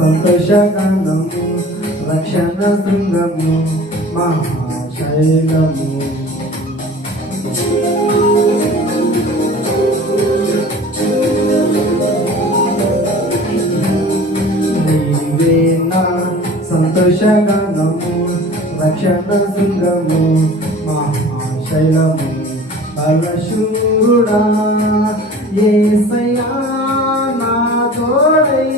సంతోషగానము రక్షణ శృంగము మహాశైలము. నీవే నా సంతోషగానము రక్షణ శృంగము మహాశైలము. బలశూరుడా యేసయ్యా నా తోడై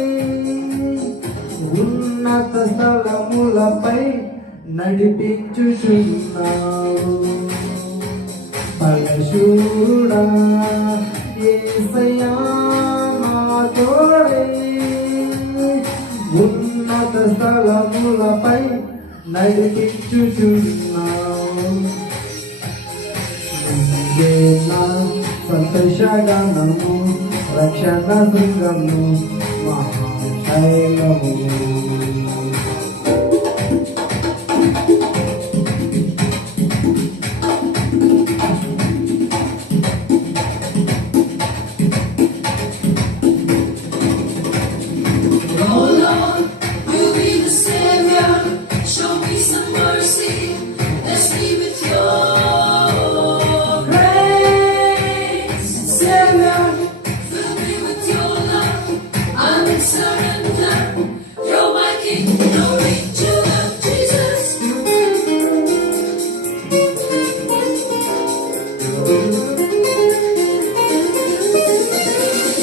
ఉన్నత స్థలములపై నడిపించుచున్నావు. బలశూరుడా యేసయ్యా నా తోడై ఉన్నత స్థలములపై నడిపించుచున్నావు. సంతోషగానము రక్షణ శృంగము మహాశైలము.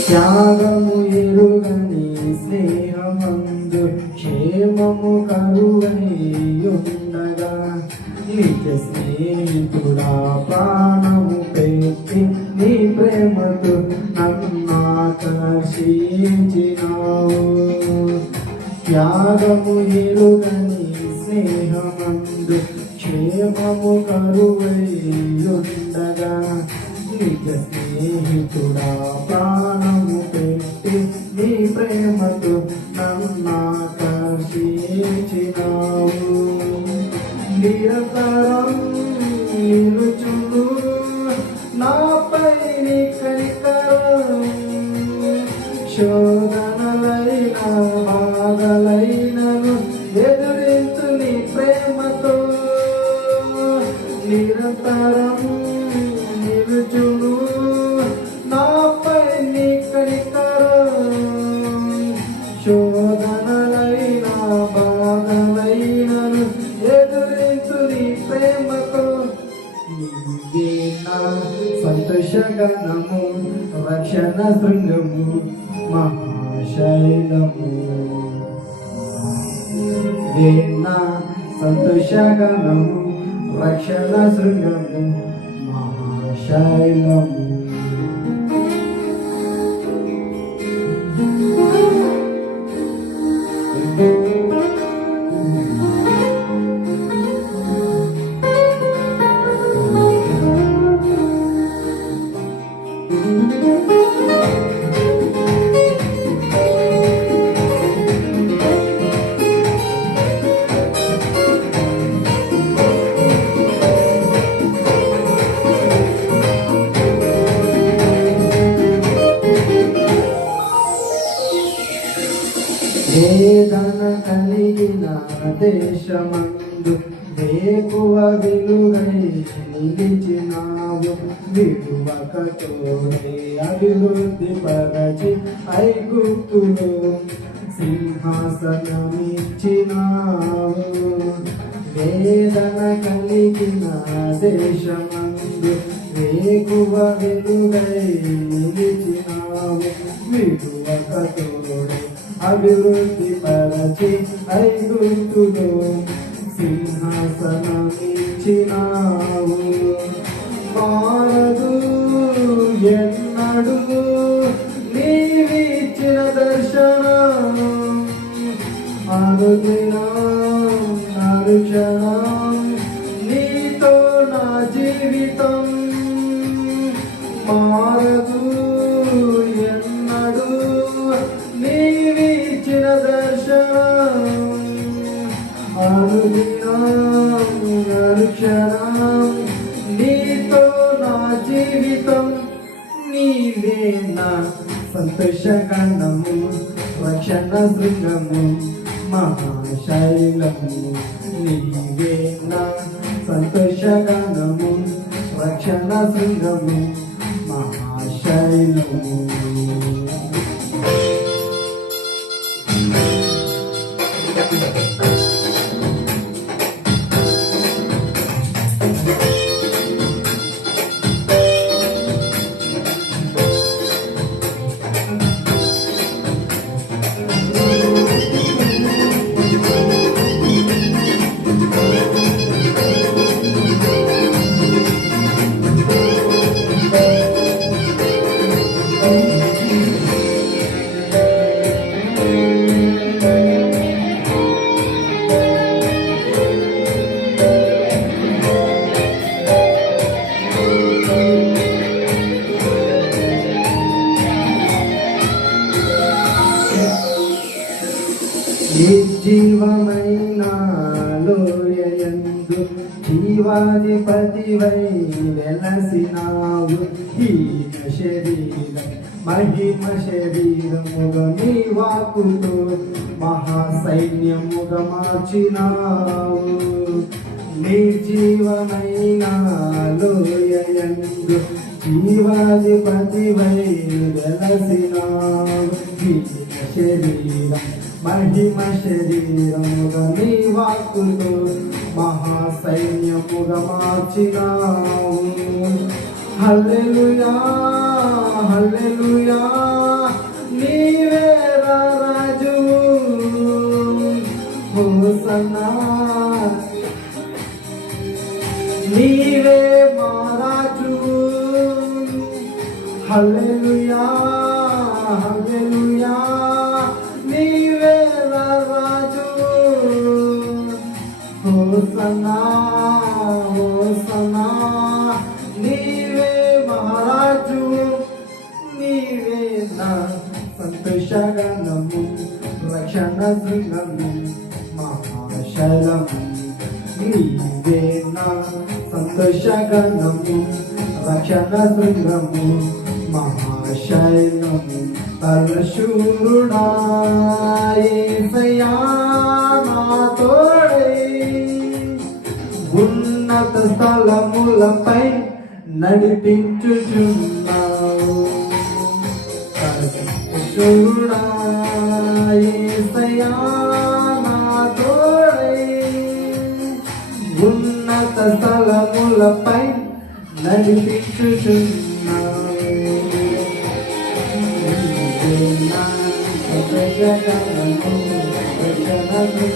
త్యాగము ఎరుగని స్నేహమందు క్షేమము కరువైయుండగా నిత్య స్నేహితుడా ప్రాణము పెట్టి నీ ప్రేమతో నన్నాకర్షించినావు. త్యాగము ఎరుగని స్నేహమందు క్షేమము కరువైయుండగా నిత్య స్నేహితుడా ప్రాణము పెట్టి నీ ప్రేమతో నన్నాకర్షించినావు. నిరంతరం నిలుచుండు నాపై నీ కనికరం. శోధనలైన బాధలైనను ఎదురించు నీ ప్రేమతో. నిరంతరం నిలుచును నాపై నీ కనికరం. శోధనలైన బాధలైనను ఎదురించు నీ ప్రేమతో. నీవే నా సంతోషగానము రక్షణ శృంగము మహాశైలము. నీవే నా సంతోషగానము రక్షణ శృంగము మహాశైలము. వేదన కలిగిన దేశమందు వేకువ వెలుగై నిలిచినావు. విడువక తోడే అభివృద్ధి పరచి ఐగుప్తులో సింహాసనమిచ్చినావు. వేదన కలిగిన దేశమందు వేకువ వెలుగై నిలిచినావు. విడువక తోడే అభివృద్ధి పరచి ఐగుప్తులో సింహాసనమిచ్చినావు. మారదు ఎన్నడు నీవిచ్చిన దర్శనం. అనుదినం అనుక్షణం నీతో నా జీవితం. మారదు ఎన్నడు నీవిచ్చిన దర్శనం. అనుదినం అనుక్షణం నీతో నా జీవితం. నీవే నా సంతోషగానము రక్షణ శృంగము మహాశైలము నీవే నా సంతోషగానము రక్షణ శృంగము మహాశైలము. నిర్జీవమైన లోయయందు జీవాధిపతివై వెలసినావు. హీన శరీరం మహిమ శరీరముగా నీ వాక్కుతో మహాసైన్యముగా మార్చినావు. నిర్జీవమైన లోయయందు జీవాధిపతివై వెలసినావు. హీన శరీరం మహిమ శరీరముగా నీ వాక్కుతో మహాసైన్యముగా మార్చినావు. హల్లెలూయా హల్లెలూయా నీవే రాజువు హోసన్నా నీవే మా రాజువు. హల్లెలూయా హల్లెలూయా నీవే రాజువు హోసన్నా హోసన్నా నీవే మహారాజు నీవే నా సంతోషగానము రక్షణ శృంగము మహాశైలము. నీవే నా సంతోషగానము రక్షణ శృంగము మహాశైలము. పరశూరుడా యేసయ్యా నా తోడై ఉన్నత స్థలములపై నడిపించుచున్నావు. పరశూరుడా యేసయ్యా నా తోడై ఉన్నత స్థలములపై నడిపించుచున్నావు. జగనము జగనము